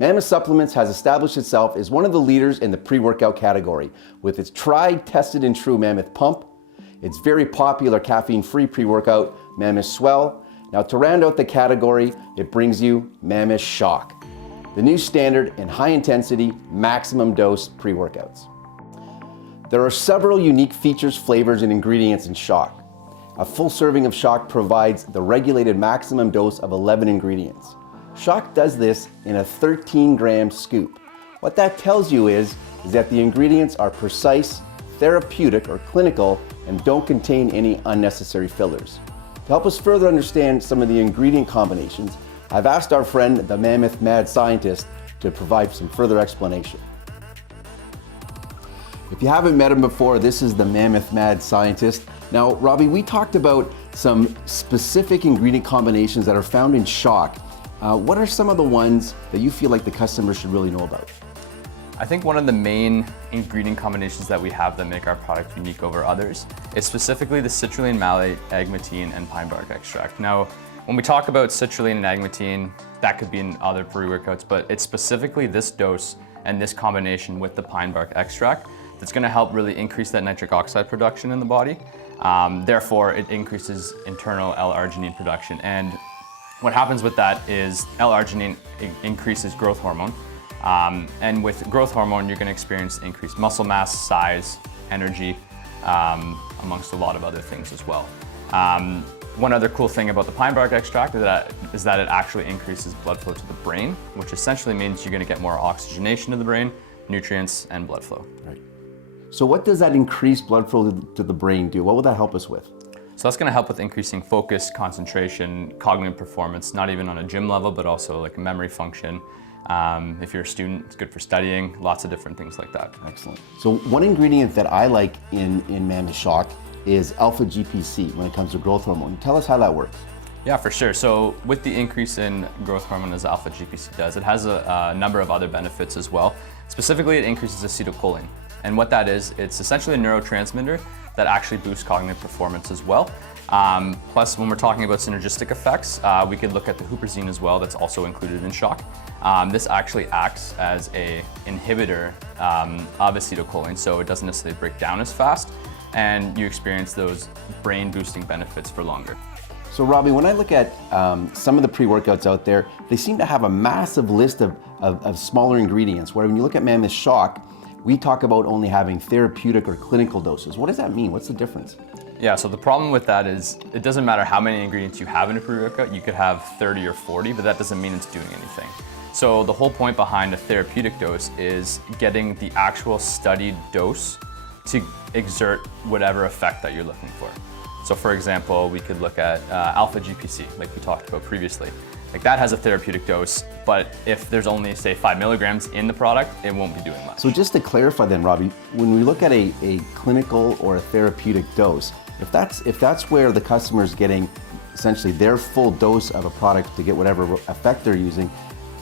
Mammoth Supplements has established itself as one of the leaders in the pre-workout category with its tried, tested, and true Mammoth Pump, its very popular caffeine-free pre-workout, Mammoth Swell. Now to round out the category, it brings you Mammoth Shock, the new standard in high-intensity, maximum dose pre-workouts. There are several unique features, flavors, and ingredients in Shock. A full serving of Shock provides the regulated maximum dose of 11 ingredients. Shock does this in a 13-gram scoop. What that tells you is that the ingredients are precise, therapeutic, or clinical, and don't contain any unnecessary fillers. To help us further understand some of the ingredient combinations, I've asked our friend, the Mammoth Mad Scientist, to provide some further explanation. If you haven't met him before, this is the Mammoth Mad Scientist. Now, Robbie, we talked about some specific ingredient combinations that are found in Shock. What are some of the ones that you feel like the customer should really know about? I think one of the main ingredient combinations that we have that make our product unique over others is specifically the citrulline malate, agmatine, and pine bark extract. Now, when we talk about citrulline and agmatine, that could be in other pre-workouts, but it's specifically this dose and this combination with the pine bark extract that's gonna help really increase that nitric oxide production in the body. Therefore, it increases internal L-arginine production. And what happens with that is L-arginine increases growth hormone. And with growth hormone, you're gonna experience increased muscle mass, size, energy, amongst a lot of other things as well. One other cool thing about the pine bark extract is that it actually increases blood flow to the brain, which essentially means you're gonna get more oxygenation to the brain, nutrients, and blood flow. Right. So what does that increased blood flow to the brain do? What will that help us with? So that's gonna help with increasing focus, concentration, cognitive performance, not even on a gym level, but also like memory function. If you're a student, it's good for studying, lots of different things like that. Excellent. So one ingredient that I like in Mammoth Shock is alpha GPC when it comes to growth hormone. Tell us how that works. Yeah, for sure. So with the increase in growth hormone as alpha GPC does, it has a number of other benefits as well. Specifically, it increases acetylcholine. And what that is, it's essentially a neurotransmitter that actually boosts cognitive performance as well. Plus, when we're talking about synergistic effects, we could look at the huperzine as well, that's also included in Shock. This actually acts as an inhibitor of acetylcholine, so it doesn't necessarily break down as fast, and you experience those brain-boosting benefits for longer. So Robbie, when I look at some of the pre-workouts out there, they seem to have a massive list of smaller ingredients, where when you look at Mammoth Shock, we talk about only having therapeutic or clinical doses. What does that mean? What's the difference? Yeah, so the problem with that is it doesn't matter how many ingredients you have in a pre-workout. You could have 30 or 40, but that doesn't mean it's doing anything. So the whole point behind a therapeutic dose is getting the actual studied dose to exert whatever effect that you're looking for. So for example, we could look at alpha GPC, like we talked about previously. Like that has a therapeutic dose, but if there's only say 5 milligrams in the product, it won't be doing much. So just to clarify then, Robbie, when we look at a clinical or a therapeutic dose, if that's where the customer is getting essentially their full dose of a product to get whatever effect they're using,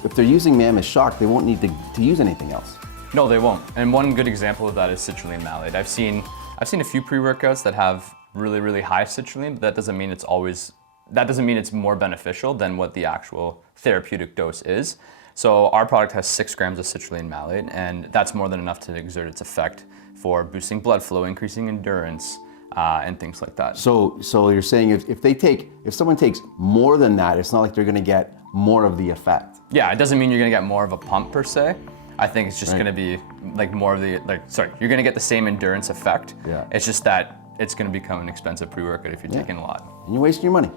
if they're using Mammoth Shock, they won't need to use anything else. No, they won't. And one good example of that is citrulline malate. I've seen a few pre-workouts that have really, really high citrulline, but that doesn't mean it's more beneficial than what the actual therapeutic dose is. So our product has 6 grams of citrulline malate, and that's more than enough to exert its effect for boosting blood flow, increasing endurance, and things like that. So you're saying if someone takes more than that, it's not like they're gonna get more of the effect. Yeah, it doesn't mean you're gonna get more of a pump per se. I think it's just gonna be like more of the, you're gonna get the same endurance effect. Yeah. It's just that it's gonna become an expensive pre-workout if you're taking a lot. And you're wasting your money.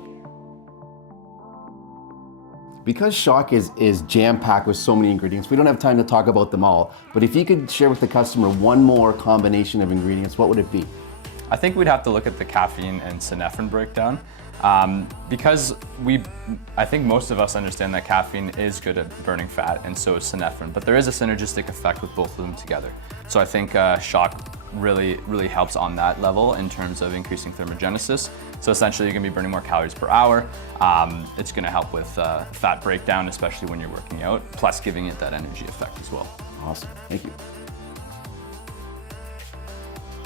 Because Shock is jam-packed with so many ingredients, we don't have time to talk about them all, but if you could share with the customer one more combination of ingredients, what would it be? I think we'd have to look at the caffeine and synephrine breakdown. Because I think most of us understand that caffeine is good at burning fat, and so is synephrine, but there is a synergistic effect with both of them together. So I think Shock really helps on that level in terms of increasing thermogenesis. So essentially you're gonna be burning more calories per hour. It's gonna help with fat breakdown, especially when you're working out, plus giving it that energy effect as well. Awesome, thank you.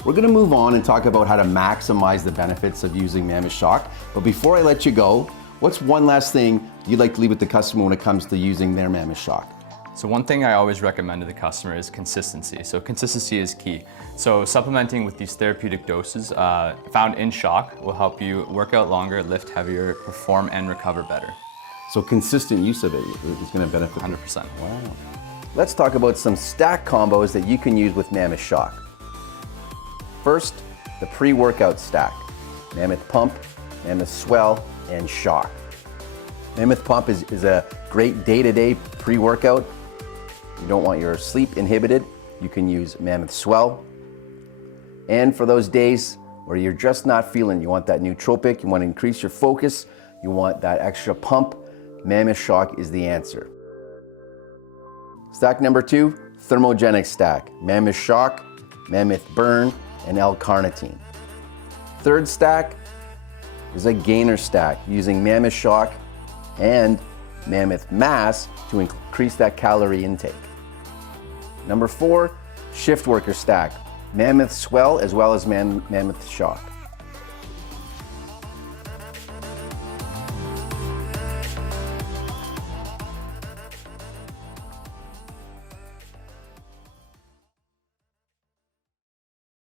We're gonna move on and talk about how to maximize the benefits of using Mammoth Shock. But before I let you go, what's one last thing you'd like to leave with the customer when it comes to using their Mammoth Shock? So one thing I always recommend to the customer is consistency. So consistency is key. So supplementing with these therapeutic doses found in Shock will help you work out longer, lift heavier, perform and recover better. So consistent use of it is going to benefit. 100%. Wow. Let's talk about some stack combos that you can use with Mammoth Shock. First, the pre-workout stack. Mammoth Pump, Mammoth Swell, and Shock. Mammoth Pump is a great day-to-day pre-workout. You don't want your sleep inhibited, you can use Mammoth Swell. And for those days where you're just not feeling, you want that nootropic, you want to increase your focus, you want that extra pump, Mammoth Shock is the answer. Stack number 2, thermogenic stack. Mammoth Shock, Mammoth Burn, and L-carnitine. Third stack is a gainer stack using Mammoth Shock and Mammoth Mass to increase that calorie intake. Number 4, shift worker stack. Mammoth Swell as well as Mammoth Shock.